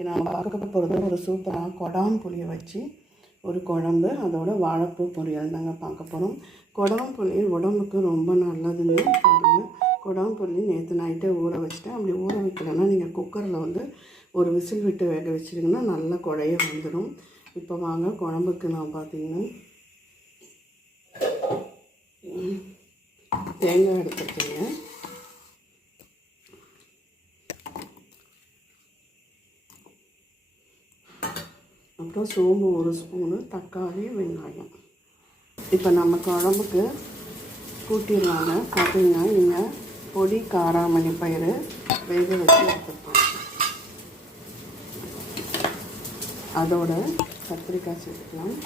இன்றைக்கி நான் பார்க்க போகிறது ஒரு சூப்பராக கொடாம்புளியை வச்சு ஒரு குழம்பு, அதோட வாழைப்பூ பொரியல் தாங்க பார்க்க போகிறோம். கொடாம்புளி உடம்புக்கு ரொம்ப நல்லதுன்னு பாருங்கள். கொடாம்புளி நேற்று நைட்டே ஊற வச்சுட்டேன். அப்படி ஊற வைக்கலைன்னா நீங்கள் குக்கரில் வந்து ஒரு விசில் விட்டு வேக வச்சிட்டிங்கன்னா நல்லா குழைய வந்துடும். இப்போ வாங்க குழம்புக்கு நான் பார்த்தீங்கன்னா தேங்காய் எடுத்துருக்கேங்க. அப்புறம் சோம்பு ஒரு ஸ்பூனு, தக்காளி, வெங்காயம். இப்போ நம்ம குழம்புக்கு கூட்டிடலாங்க. பார்த்தீங்கன்னா நீங்கள் பொடி காராமணி பயிறு வேக வச்சு எடுத்துப்போம். அதோட கத்திரிக்காய் சேர்த்துக்கலாம்.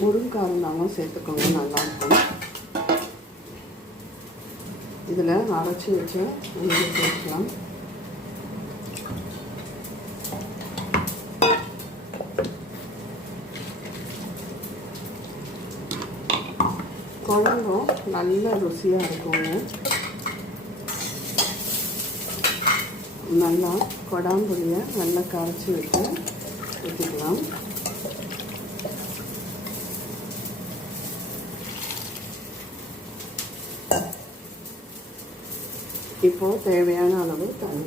முருங்கைக்காய் இருந்தாலும் சேர்த்துக்கோங்க, நல்லாயிருக்கும். இதில் அரைச்சி வச்ச உருளை சேர்த்துக்கலாம். குழம்பும் நல்ல ருசியாக இருக்குங்க. நல்லா கொடாம்புளியை நல்லா கரைச்சி விட்டு ஊற்றிக்கலாம். இப்போது தேவையான அளவு தண்ணி.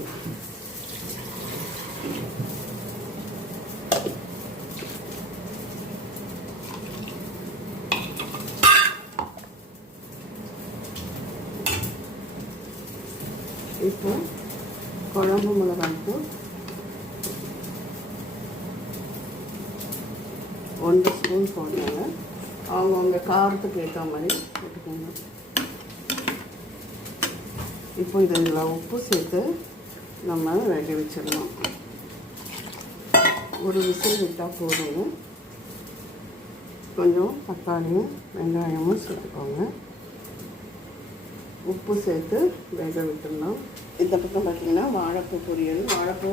இப்போ குழம்பு மிளகாய்க்கு 1 ஸ்பூன் போடுறாங்க. அவங்கவுங்க காரத்துக்கு ஏற்ற மாதிரி போட்டுக்கோங்க. இப்போ இதில் உப்பு சேர்த்து நம்ம வேக வச்சிடலாம். ஒரு விசில் விட்டால் போதுங்க. கொஞ்சம் தக்காளியும் வெங்காயமும் சேர்த்துக்கோங்க. உப்பு சேர்த்து வேக விட்டுடலாம். இந்த பக்கம் பார்த்திங்கன்னா வாழைப்பூ பொரியல், வாழைப்பூ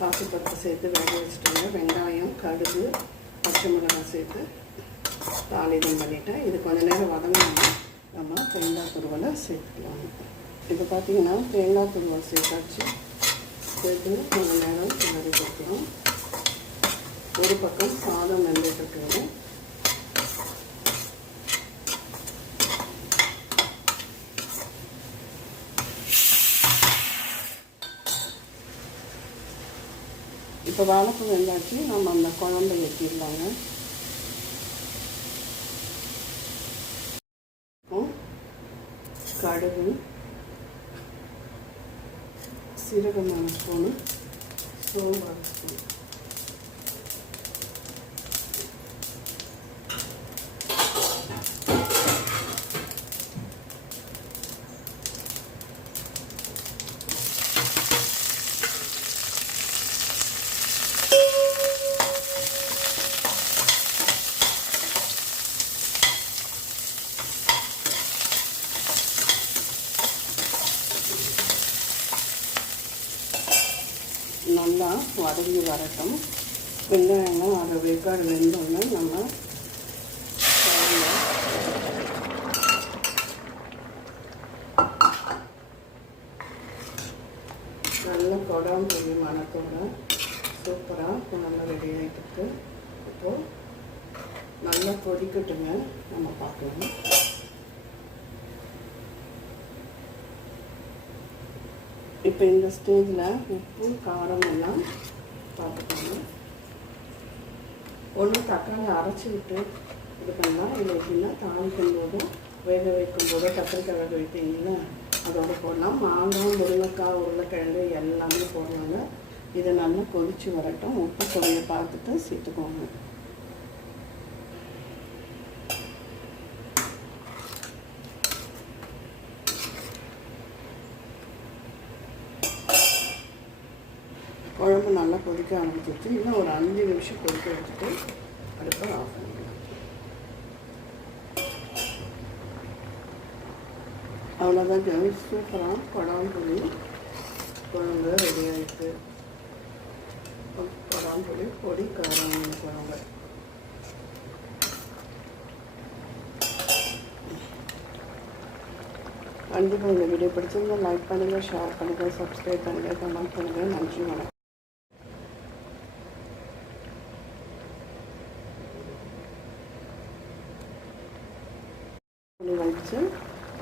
பாசிப்பருப்பு சேர்த்து வேக வச்சுட்டோங்க. வெங்காயம், கடுகு, பச்சை மிளகாய் சேர்த்து தாளிதம் பண்ணிவிட்டேன். இது கொஞ்சம் நேரம் வதங்கினா நம்ம தேங்காய் துருவலை சேர்த்துக்கலாம். இப்போ பார்த்திங்கன்னா தேங்காய் துருவல் சேர்த்தாச்சு. சேர்த்து கொஞ்சம் நேரம் கிளறி கொடுக்கலாம். ஒரு பக்கம் சாதம் வெந்துட்டுருக்குங்க. இப்போ வாழைப்பூ வெந்தாச்சு. நம்ம அந்த குழம்பை ஏற்றிடலாங்க. கடுகு, சீரகம் 1 ஸ்பூனு, சோம்பு 1 ஸ்பூன், நல்லா வதங்கி வரட்டும். வெங்காயம்லாம் அரை வேக்காடு வெந்தோடனே நம்ம நல்ல கொடாம்புளி மணத்தோட சூப்பராக குழம்பு ரெடி ஆகிட்டு. இப்போது நல்லா கொதிக்கட்டுங்க, நம்ம பார்க்கலாம். இப்போ இந்த ஸ்டேஜில் உப்பு காரம் எல்லாம் பார்த்துக்கோங்க. ஒன்று தக்காளி அரைச்சி விட்டு இது பண்ணலாம். இல்லை எப்படின்னா தாளிக்கும் போதும் வேக வைக்கும் போதும் கத்திரிக்காய் வேக வைத்தீங்கன்னா அதோடு போடலாம். மாங்காய், முருங்கைக்காய், உருளைக்கிழங்கு எல்லாமே போடலாங்க. இதை நல்லா கொதித்து வரட்டும். உப்பு கொதியை பார்த்துட்டு சேர்த்துக்கோங்க. குழம்பு நல்லா கொதிக்க ஆரம்பிச்சிருச்சு. இன்னும் ஒரு 5 நிமிஷம் கொதிக்க வச்சுட்டு அடுப்பை ஆஃப் பண்ணிக்கலாம். அவ்வளோதான். சூப்பராக கொடாம்புளி குழம்பு ரெடி ஆகிட்டு. கொடாம்புளி பொடி காரம் குழம்பு. கண்டிப்பாக இந்த வீடியோ பிடிச்சிருந்தால் லைக் பண்ணுங்கள், ஷேர் பண்ணுங்கள், சப்ஸ்கிரைப் பண்ணுங்கள், கமெண்ட் பண்ணுங்கள். நன்றி, வணக்கம். வச்சு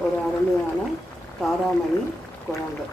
ஒரு அருமையான காராமணி குழம்பு.